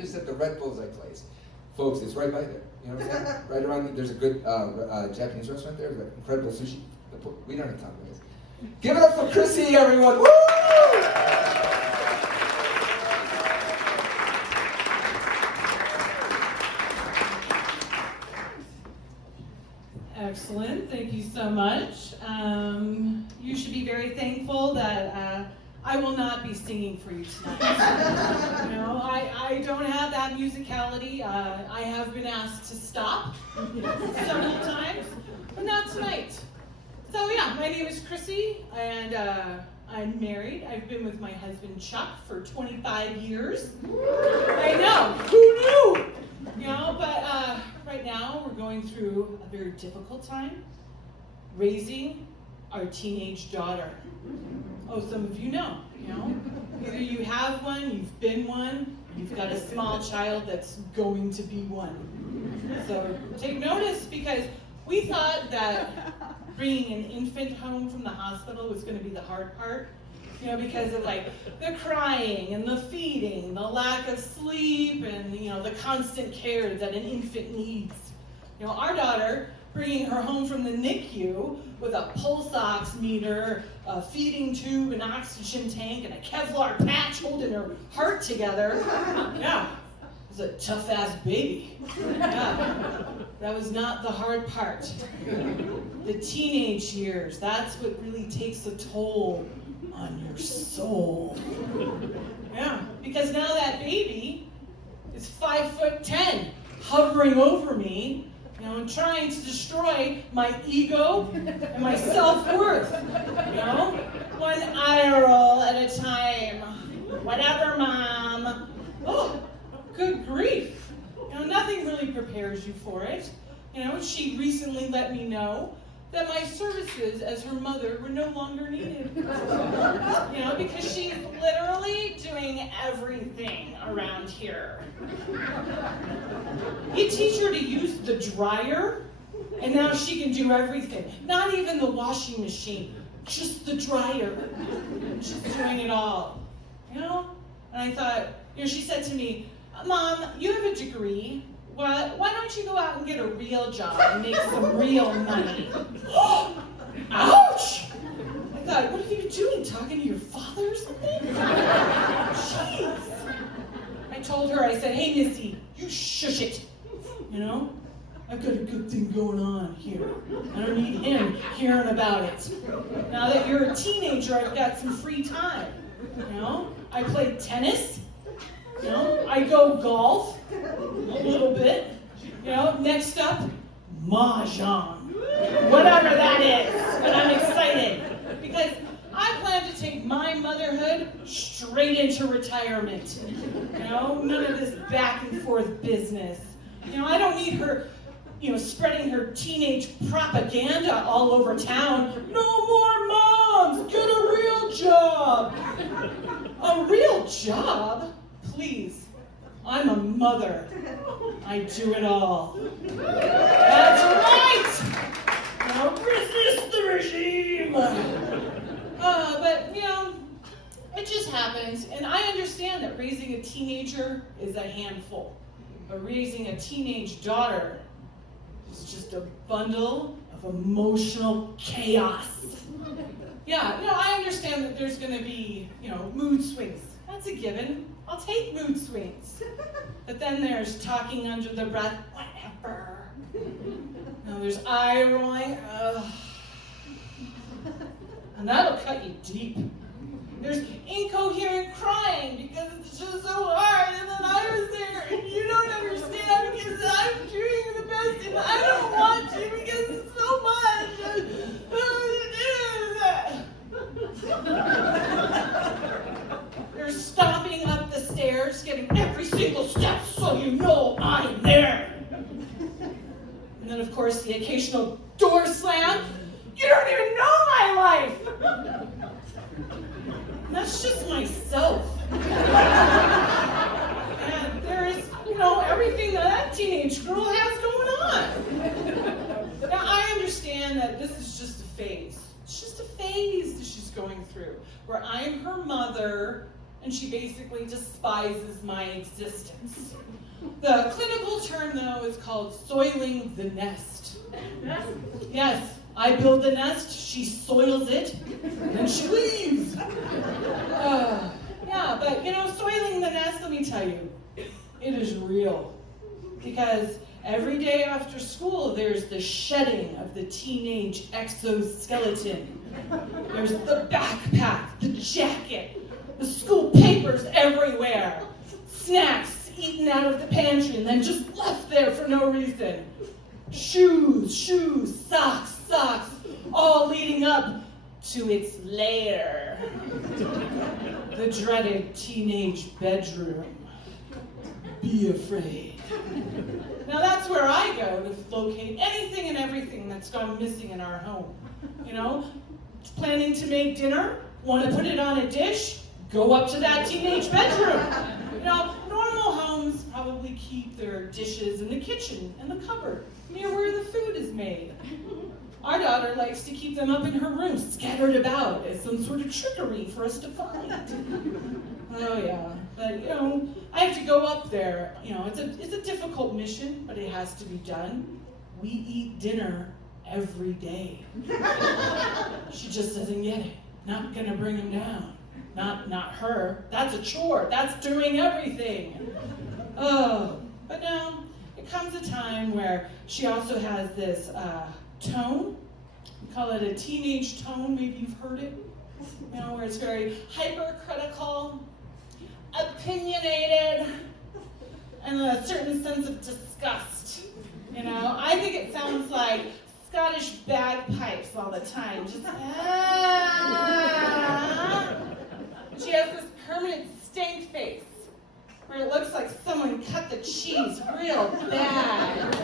Just at the red bullseye place. Folks, it's right by there. You know what I'm saying? Right around, there's a good Japanese restaurant there. There's incredible sushi. We don't have time for this. Give it up for Chrissy, everyone. Woo! Excellent. Thank you so much. You should be very thankful that I will not be singing for you tonight. You know, I don't have that musicality. I have been asked to stop several times, but not tonight. So yeah, my name is Chrissy, and I'm married. I've been with my husband Chuck for 25 years. I know, who knew? You know, but right now we're going through a very difficult time, raising our teenage daughter. Oh, some of you know, either you have one, you've been one, you've got a small child that's going to be one. So take notice, because we thought that bringing an infant home from the hospital was going to be the hard part, because of like the crying and the feeding, the lack of sleep, and the constant care that an infant needs. Our daughter, bringing her home from the NICU with a pulse ox meter, a feeding tube, an oxygen tank, and a Kevlar patch holding her heart together. Yeah, it was a tough-ass baby. Yeah, that was not the hard part. The teenage years, that's what really takes a toll on your soul. Yeah, because now that baby is 5'10", hovering over me, and trying to destroy my ego and my self-worth. One eye roll at a time. Whatever, Mom. Oh, good grief. Nothing really prepares you for it. She recently let me know that my services as her mother were no longer needed. Because she's literally doing everything around here. You teach her to use the dryer, and now she can do everything. Not even the washing machine, just the dryer. She's doing it all. And I thought, she said to me, Mom, you have a degree. Why don't you go out and get a real job and make some real money? Ouch! I thought, what have you been doing? Talking to your father or something? Jeez. I told her, I said, hey, Missy, you shush it. I've got a good thing going on here. I don't need him hearing about it. Now that you're a teenager, I've got some free time. I play tennis. I go golf a little bit. Next up, mahjong. Whatever that is. But I'm excited because I plan to take my motherhood straight into retirement. None of this back and forth business. I don't need her, spreading her teenage propaganda all over town. No more moms, get a real job. A real job? Please, I'm a mother. I do it all. That's right! Resist the regime! But, it just happens, and I understand that raising a teenager is a handful, but raising a teenage daughter is just a bundle of emotional chaos. Yeah, I understand that there's going to be, mood swings. That's a given. I'll take mood swings. But then there's talking under the breath, whatever. There's eye rolling, and that'll cut you deep. There's incoherent crying because it's just so hard, and then I was there, and you don't understand because I'm doing the best, and I don't want to because it's so much. They're stomping up the stairs, getting every single step so you know I'm there. And then, of course, the occasional door slam. You don't even know my life. And that's just myself. And there is, everything that teenage girl has going on. Now, I understand that this is just a phase. It's just a phase that she's going through, where I'm her mother and she basically despises my existence. The clinical term, though, is called soiling the nest. Yes, I build the nest, she soils it, and she leaves. Yeah, but soiling the nest, let me tell you, it is real. Because every day after school, there's the shedding of the teenage exoskeleton. There's the backpack, the jacket, the school papers everywhere, snacks eaten out of the pantry and then just left there for no reason. Shoes, socks, all leading up to its lair. The dreaded teenage bedroom. Be afraid. Now that's where I go to locate anything and everything that's gone missing in our home. Planning to make dinner, want to put it on a dish, go up to that teenage bedroom. Normal homes probably keep their dishes in the kitchen, in the cupboard, near where the food is made. Our daughter likes to keep them up in her room, scattered about as some sort of trickery for us to find. Oh yeah, but I have to go up there. It's a difficult mission, but it has to be done. We eat dinner every day. She just doesn't get it. Not gonna bring him down. Not her. That's a chore. That's doing everything. Oh, but now it comes a time where she also has this tone. We call it a teenage tone. Maybe you've heard it. Where it's very hypercritical, opinionated, and a certain sense of disgust. I think it sounds like Scottish bagpipes all the time. Just She has this permanent stank face where it looks like someone cut the cheese real bad.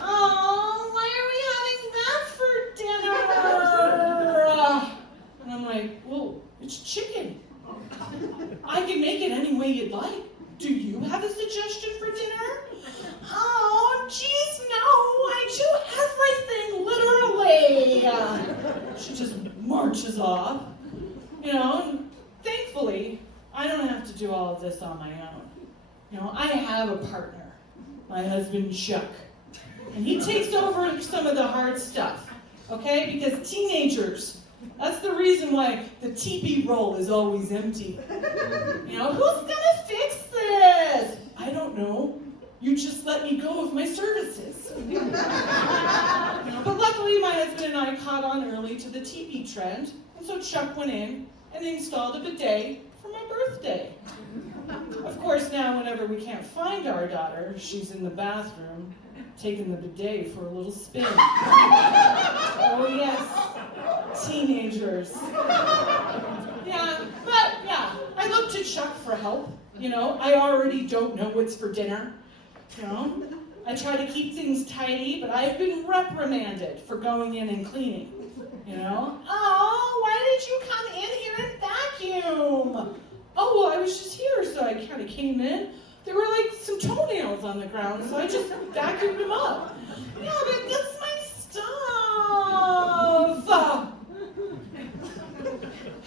Oh, why are we having that for dinner? And I'm like, well, it's chicken. I can make it any way you'd like. Do you have a suggestion for dinner? Oh, geez, no, I do everything literally. She just marches off. And thankfully, I don't have to do all of this on my own. I have a partner, my husband Chuck. And he takes over some of the hard stuff, okay? Because teenagers, that's the reason why the teepee roll is always empty. Who's gonna fix this? I don't know. You just let me go of my services. But luckily, my husband and I caught on early to the teepee trend, and so Chuck went in and installed a bidet for my birthday. Of course, now whenever we can't find our daughter, she's in the bathroom, taking the bidet for a little spin. Oh yes, teenagers. I look to Chuck for help. I already don't know what's for dinner. I try to keep things tidy, but I've been reprimanded for going in and cleaning. Oh, why did you come in here and vacuum? Oh, well, I was just here, so I kind of came in. There were like some toenails on the ground, so I just vacuumed them up. Yeah, but that's my stuff.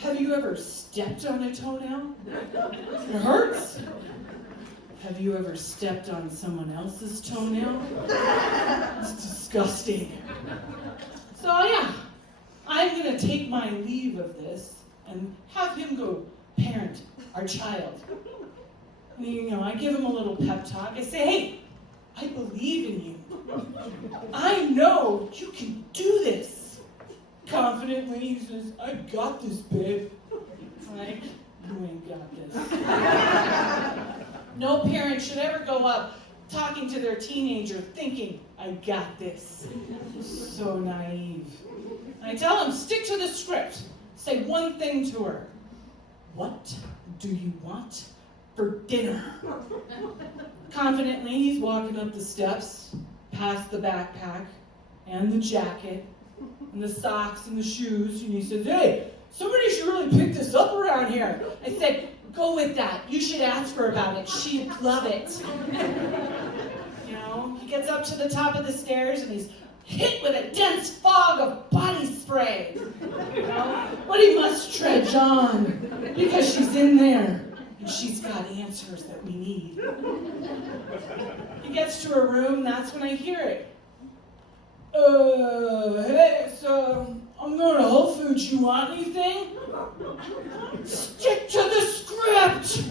Have you ever stepped on a toenail? It hurts. Have you ever stepped on someone else's toenail? It's disgusting. So I'm gonna take my leave of this and have him go parent our child. I give him a little pep talk. I say, hey, I believe in you. I know you can do this. Confidently, he says, I got this, babe. I'm like, you ain't got this. No parent should ever go up talking to their teenager thinking, I got this. So naive. I tell him, stick to the script. Say one thing to her. What do you want for dinner? Confidently, he's walking up the steps, past the backpack, and the jacket, and the socks, and the shoes, and he says, hey, somebody should really pick this up around here. I said, go with that. You should ask her about it. She'd love it. He gets up to the top of the stairs, and he's hit with a dense fog of body spray. You know? But he must trudge on because she's in there and she's got answers that we need. He gets to her room, that's when I hear it. Hey, so I'm going to Whole Foods. You want anything? Stick to the script.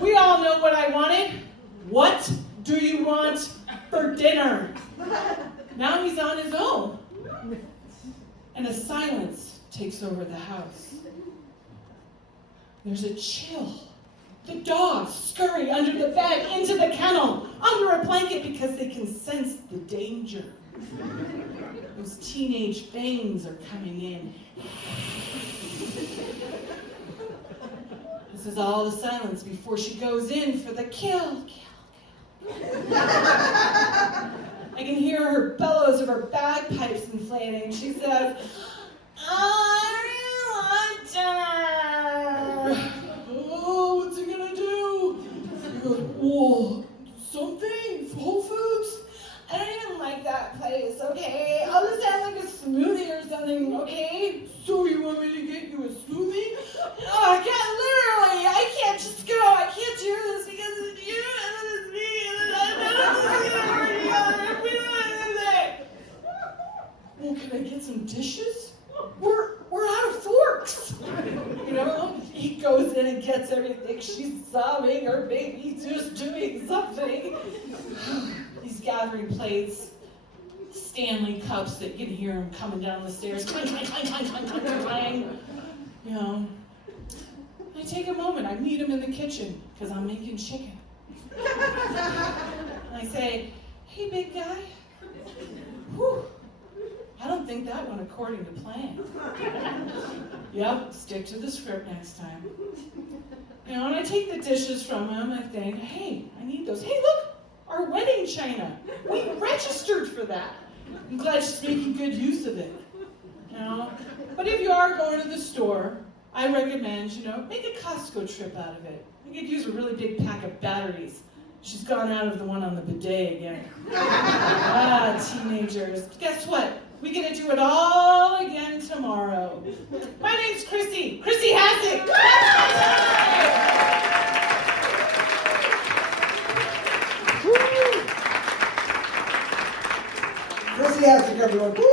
We all know what I wanted. What do you want for dinner? Now he's on his own. And a silence takes over the house. There's a chill. The dogs scurry under the bed, into the kennel, under a blanket because they can sense the danger. Those teenage fangs are coming in. This is all the silence before she goes in for the kill. I can hear her bellows of her bagpipes inflating. She says, I really want dinner. Oh, what's he gonna do? He goes, whoa, something? Whole Foods? I don't even like that place, okay? I'll just have like a smoothie or something, okay? So you want me to get you a smoothie? Oh, I can't just go. I can't do this because it's you and it's me and we don't have anything. Well, can I get some dishes? We're out of forks. You know, he goes in and gets everything. She's sobbing, her baby's just doing something. He's gathering plates, Stanley cups that you can hear him coming down the stairs. Clang, clang, clang, clang, clang, clang, clang, clang. You know, I take a moment. I meet him in the kitchen because I'm making chicken. And I say, hey, big guy. Whew. I don't think that went according to plan. Yep, stick to the script next time. You know, and I take the dishes from him. I think, hey, I need those. Hey, look, our wedding china. We registered for that. I'm glad she's making good use of it. You know, but if you are going to the store, I recommend, you know, make a Costco trip out of it. You could use a really big pack of batteries. She's gone out of the one on the bidet again. Teenagers. Guess what? We get to do it all again tomorrow. My name's Chrissy. Chrissy has it. Chrissy has it, everyone. Woo!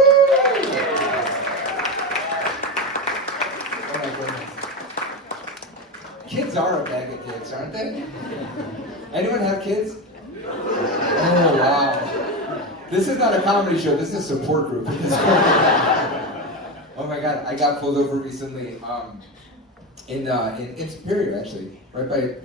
Oh my goodness. Kids are a bag of dicks, aren't they? Anyone have kids? Oh, wow. This is not a comedy show, this is a support group. Oh my God, I got pulled over recently in Superior, actually, right by